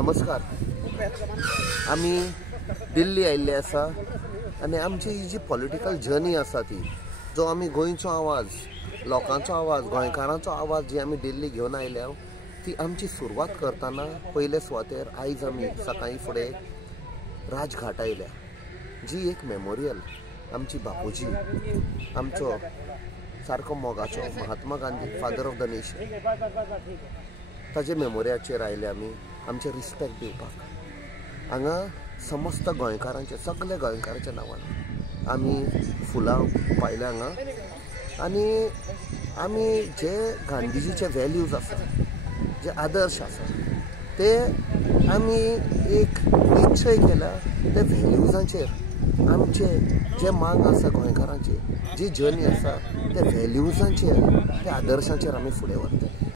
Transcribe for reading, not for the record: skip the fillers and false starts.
नमस्कार. आम्ही दिल्ली आयिल्ले आसा आनी आमची ही जी पॉलिटिकल जर्नी आसा ती जो आमी गोंयचो आवाज, लोकांचो आवाज, गोंयकारांचो आवाज जी आमी दिल्ली घेवन आयल्या ती आमची सुरवात करतना पयले सुवातेर आयज आमी सकाळी फुडें राजघाट आयल्या, जी एक मेमोरियल आमची बापूजी, आमचो सारको मोगाचो Mahatma Gandhi, father of the nation, ताजे मेमोरियाचेर आयले आमी आमचे रिस्पेक्ट दिवपाक. हांगा समस्त गोंयकारांचे, सगळे गोंयकारांच्या नांवान आमी फुलां पायल्या हांगा. आनी आमी जे गांधीजीचे व्हॅल्यूज आसा, जे आदर्श आसा, ते आमी एक निश्चय केला ते व्हॅल्यूजांचेर आमचे जे मांग आसा गोंयकारांची, जी जर्नी आसा त्या व्हॅल्यूजांचेर, त्या आदर्शांचेर आमी फुडें वरतले.